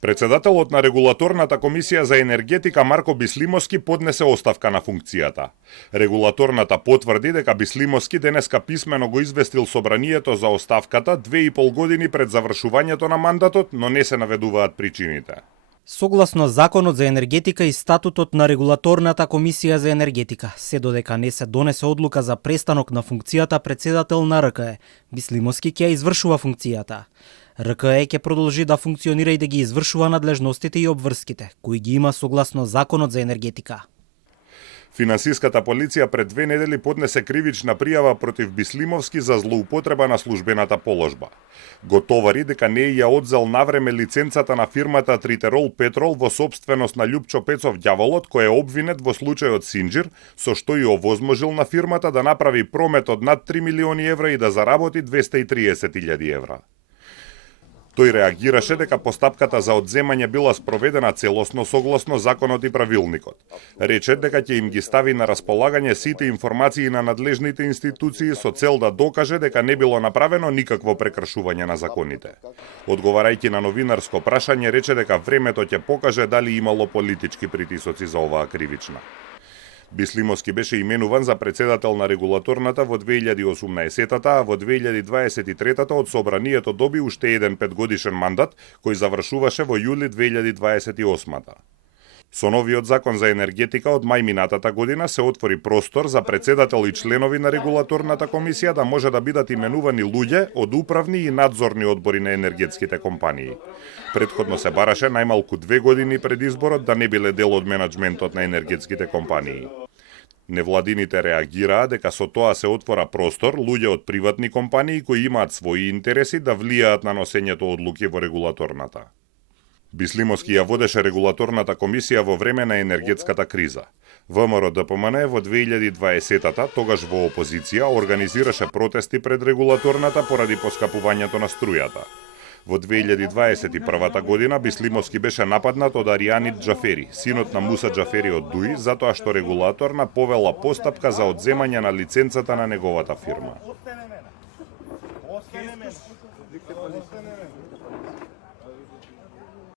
Председателот на Регулаторната комисија за енергетика Марко Бислимовски поднесе оставка на функцијата. Регулаторната потврди дека Бислимовски денеска писмено го известил собранието за оставката 2,5 години пред завршувањето на мандатот, но не се наведуваат причините. Согласно Законот за енергетика и статутот на Регулаторната комисија за енергетика, се додека не се донесе одлука за престанок на функцијата председател на РКЕ, Бислимовски ќе извршува функцијата. РКЕ ќе продолжи да функционира и да ги извршува надлежностите и обврските, кои ги има согласно Законот за енергетика. Финансиската полиција пред 2 недели поднесе кривична пријава против Бислимовски за злоупотреба на службената положба. Го товари дека не ја одзел навреме лиценцата на фирмата Тритерол Петрол во сопственост на Љупчо Пецов ѓаволот, кој е обвинет во случајот Синџир, со што и овозможил на фирмата да направи промет од над 3 милиони евра и да заработи 230.000 евра. Тој реагираше дека постапката за одземање била спроведена целосно согласно законот и правилникот. Рече дека ќе им ги стави на располагање сите информации на надлежните институции со цел да докаже дека не било направено никакво прекршување на законите. Одговарајќи на новинарско прашање, рече дека времето ќе покаже дали имало политички притисоци за оваа кривична. Бислимовски беше именуван за председател на регулаторната во 2018-та, а во 2023-та од собранието доби уште еден 5-годишен мандат, кој завршуваше во јули 2028-та. Со новиот закон за енергетика од мај минатата година се отвори простор за председател и членови на регулаторната комисија да може да бидат именувани луѓе од управни и надзорни одбори на енергетските компании. Претходно се бараше најмалку 2 години пред изборот да не биле дел од менаџментот на енергетските компании. Невладините реагираа дека со тоа се отвора простор луѓе од приватни компании кои имаат своји интереси да влијаат на носењето одлуки во регулаторната. Бислимовски ја водеше регулаторната комисија во време на енергетската криза. ВМРО-ДПМН во 2020-та, тогаш во опозиција, организираше протести пред регулаторната поради поскапувањето на струјата. Во 2021 година Бислимовски беше нападнат од Аријанит Џафери, синот на Муса Џафери од Дуи, затоа што регулаторна повела постапка за одземање на лиценцата на неговата фирма.